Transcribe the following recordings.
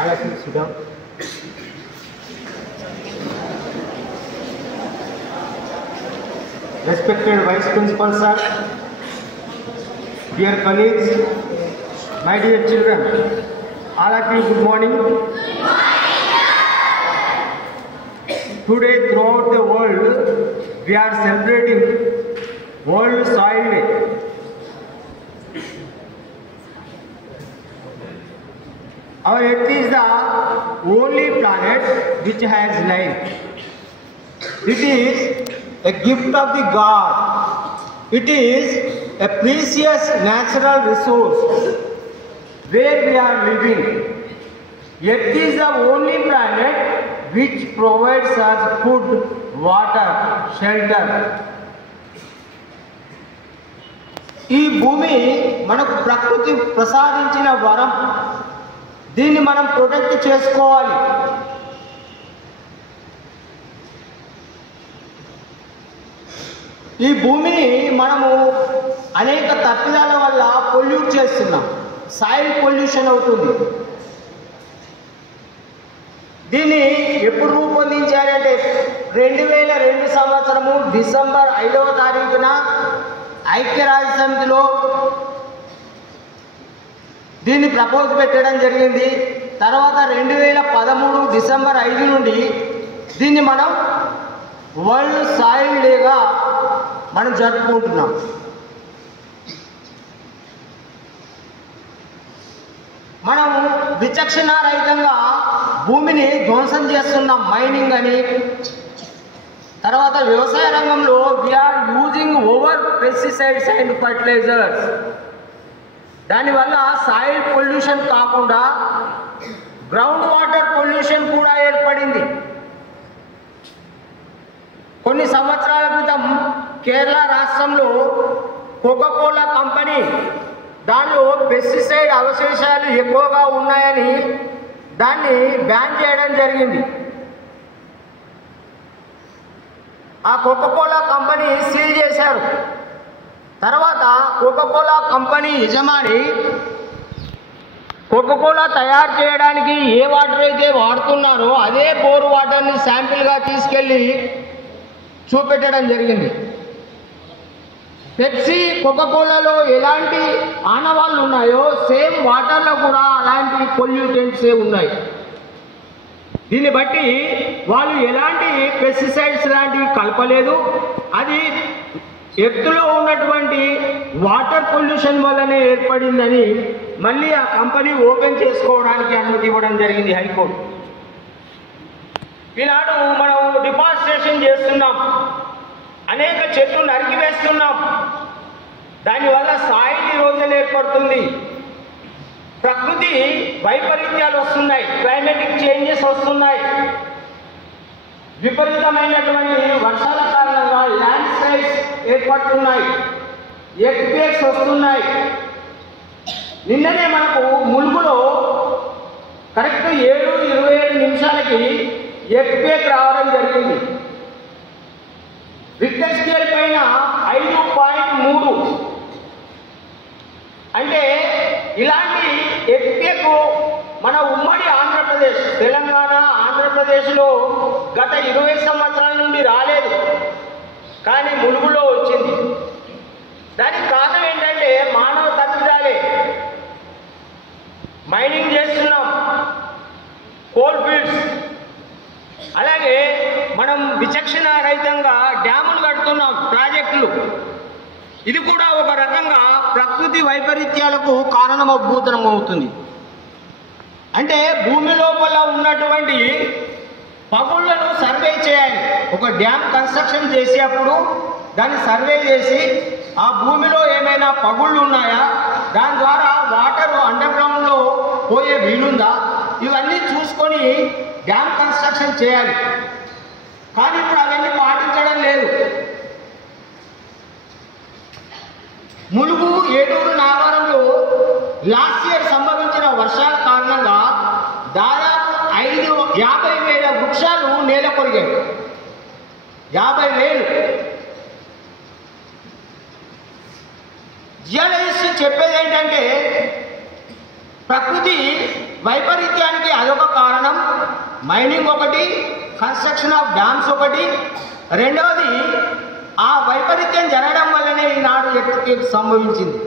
I'll ask you to sit down. Respected Vice Principal Sir, dear colleagues, my dear children, all of you good morning. Today throughout the world, we are celebrating World Soil Day. Our Earth is the only planet which has life. It is a gift of the God. It is a precious natural resource where we are living. Earth is the only planet which provides us food, water, shelter. ఈ భూమి మనకు ప్రకృతి ప్రసాదించిన వరం. దీన్ని మనం protect చేసుకోవాలి. ఈ భూమిని మనము అనేక తప్పిదాల వల్ల పొల్యూట్ చేస్తున్నాం. సాయిల్ పొల్యూషన్ అవుతుంది. దీన్ని ఎప్పుడు రూపొందించారంటే 2002 సంవత్సరము డిసెంబర్ 5వ తారీఖున ఐక్యరాజ్య సమితిలో దీన్ని ప్రపోజ్ పెట్టడం జరిగింది. తర్వాత 2013 డిసెంబర్ 5 నుండి దీన్ని మనం వరల్డ్ సాయిల్ డేగా మనం జరుపుకుంటున్నాం. మనం విచక్షణారహితంగా భూమిని ధ్వంసం చేస్తున్నాం. మైనింగ్ అని, తర్వాత వ్యవసాయ రంగంలో we are using over pesticides and fertilisers. దానివల్ల సాయిల్ పొల్యూషన్ కాకుండా గ్రౌండ్ వాటర్ పొల్యూషన్ కూడా ఏర్పడింది. కొన్ని సంవత్సరాల క్రితం కేరళ రాష్ట్రంలో కోకోకోలా కంపెనీ దానిలో పెస్టిసైడ్ అవశేషాలు ఎక్కువగా ఉన్నాయని దాన్ని బ్యాన్ చేయడం జరిగింది. ఆ కోకోకోలా కంపెనీ సీల్ చేశారు. తర్వాత కోకోకోలా కంపెనీ యజమాని కోకోకోలా తయారు చేయడానికి ఏ వాటర్ అయితే వాడుతున్నారో అదే బోర్ వాటర్ని శాంపిల్గా తీసుకెళ్ళి చూపెట్టడం జరిగింది. పెప్సీ కోకోకోలాలో ఎలాంటి ఆనవాళ్ళు ఉన్నాయో సేమ్ వాటర్లో కూడా అలాంటి పొల్యూటెంట్సే ఉన్నాయి. దీన్ని బట్టి వాళ్ళు ఎలాంటి పెస్టిసైడ్స్ లాంటివి కలపలేదు. అది ఎత్తులో ఉన్నటువంటి వాటర్ పొల్యూషన్ వల్లనే ఏర్పడిందని మళ్ళీ ఆ కంపెనీ ఓపెన్ చేసుకోవడానికి అనుమతి ఇవ్వడం జరిగింది హైకోర్టు. ఈనాడు మనం డిఫారెస్టేషన్ చేస్తున్నాం, అనేక చెట్లు నరికివేస్తున్నాం. దానివల్ల సాయిల్ ఎరోజన్ ఏర్పడుతుంది. ప్రకృతి వైపరీత్యాలు వస్తున్నాయి, క్లైమేటిక్ చేంజెస్ వస్తున్నాయి. విపరీతమైనటువంటి వర్షాల కారణంగా ల్యాండ్ స్లైడ్స్ ఏర్పడుతున్నాయి, ఎర్త్క్వేక్స్ వస్తున్నాయి. నిన్ననే మనకు ములుగులో కరెక్ట్ 7:27 నిమిషాలకి ఎర్త్క్వేక్ రావడం జరిగింది. రిక్టర్ స్కేల్ పైన 5.3. అంటే ఇలాంటి ఎర్త్క్వేక్ మన ఉమ్మడి ఆంధ్రప్రదేశ్, తెలంగాణ, ఆంధ్రప్రదేశ్లో గత 20 సంవత్సరాల నుండి రాలేదు, కానీ ములుగులో వచ్చింది. దానికి కారణం ఏంటంటే మానవ తప్పిదాలే. మైనింగ్ చేస్తున్నాం, కోల్ ఫీల్డ్స్, అలాగే మనం విచక్షణ రహితంగా డ్యాములు కడుతున్నాం, ప్రాజెక్టులు. ఇది కూడా ఒక రకంగా ప్రకృతి వైపరీత్యాలకు కారణభూతం అవుతుంది. అంటే భూమి లోపల ఉన్నటువంటి పగుళ్లను సర్వే చేయాలి. ఒక డ్యామ్ కన్స్ట్రక్షన్ చేసేటప్పుడు దాన్ని సర్వే చేసి ఆ భూమిలో ఏమైనా పగుళ్ళు ఉన్నాయా, దాని ద్వారా వాటర్ అండర్ గ్రౌండ్లో పోయే వీలుందా, ఇవన్నీ చూసుకొని డ్యామ్ కన్స్ట్రక్షన్ చేయాలి. కానీ ఇప్పుడు అవన్నీ పాటించడం లేదు. ములుగు, ఏటూరు, నాగారంలో లాస్ట్ ఇయర్ సంభవించిన వర్షాల కారణంగా దాదాపు 50,000 వృక్షాలు నేల కొరిగాయి. 50,000. జియాలజిస్ట్ చెప్పేది ఏంటంటే ప్రకృతి వైపరీత్యానికి అదొక కారణం, మైనింగ్ ఒకటి, కన్స్ట్రక్షన్ ఆఫ్ డ్యామ్స్ ఒకటి, రెండవది ఆ వైపరీత్యం జరగడం వల్లనే ఈనాడు ఎర్త్క్వేక్ సంభవించింది.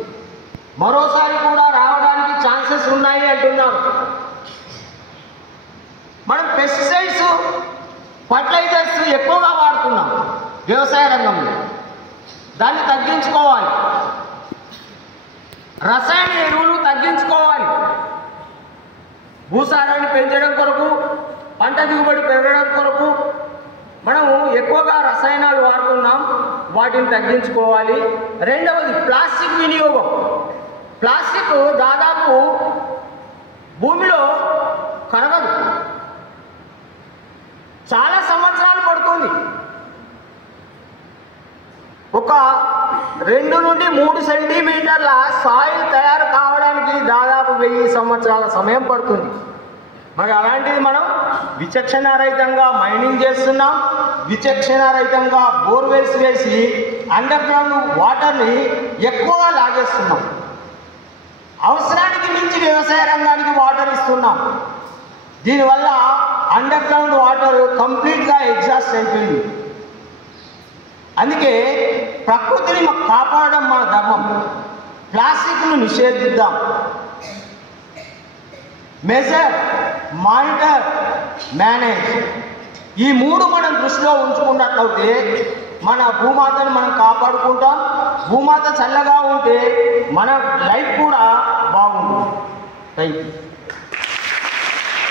మరోసారి కూడా రావడానికి ఛాన్సెస్ ఉన్నాయి అంటున్నారు. మనం పెస్టిసైడ్స్, ఫర్టిలైజర్స్ ఎక్కువగా వాడుతున్నాం వ్యవసాయ రంగంలో, దాన్ని తగ్గించుకోవాలి. రసాయన ఎరువులు తగ్గించుకోవాలి. భూసారాన్ని పెంచడం కొరకు, పంట దిగుబడి పెరగడం కొరకు మనము ఎక్కువగా రసాయనాలు వాడుతున్నాం, వాటిని తగ్గించుకోవాలి. రెండవది ప్లాస్టిక్ వినియోగం. ప్లాస్టిక్ దాదాపు భూమిలో కరగదు, చాలా సంవత్సరాలు పడుతుంది. ఒక 2 నుండి 3 సెంటీమీటర్ల సాయిల్ తయారు కావడానికి దాదాపు 1000 సంవత్సరాల సమయం పడుతుంది. మరి అలాంటిది మనం విచక్షణారహితంగా మైనింగ్ చేస్తున్నాం, విచక్షణారహితంగా బోర్వెల్స్ వేసి అండర్ గ్రౌండ్ వాటర్ని ఎక్కువగా లాగేస్తున్నాం. అవసరానికి మించి వ్యవసాయ రంగానికి వాటర్ ఇస్తున్నాం. దీనివల్ల అండర్ గ్రౌండ్ వాటర్ కంప్లీట్గా ఎగ్జాస్ట్ అయిపోయింది. అందుకే ప్రకృతిని కాపాడడం మన ధర్మం. ప్లాస్టిక్ను నిషేధిద్దాం. మెజర్, మానిటర్, మేనేజ్, ఈ 3 మనం దృష్టిలో ఉంచుకున్నట్లయితే మన భూమాతను మనం కాపాడుకుంటాం. భూమాత చల్లగా ఉంటే మన లైఫ్ కూడా బాగుంటుంది. Thank you.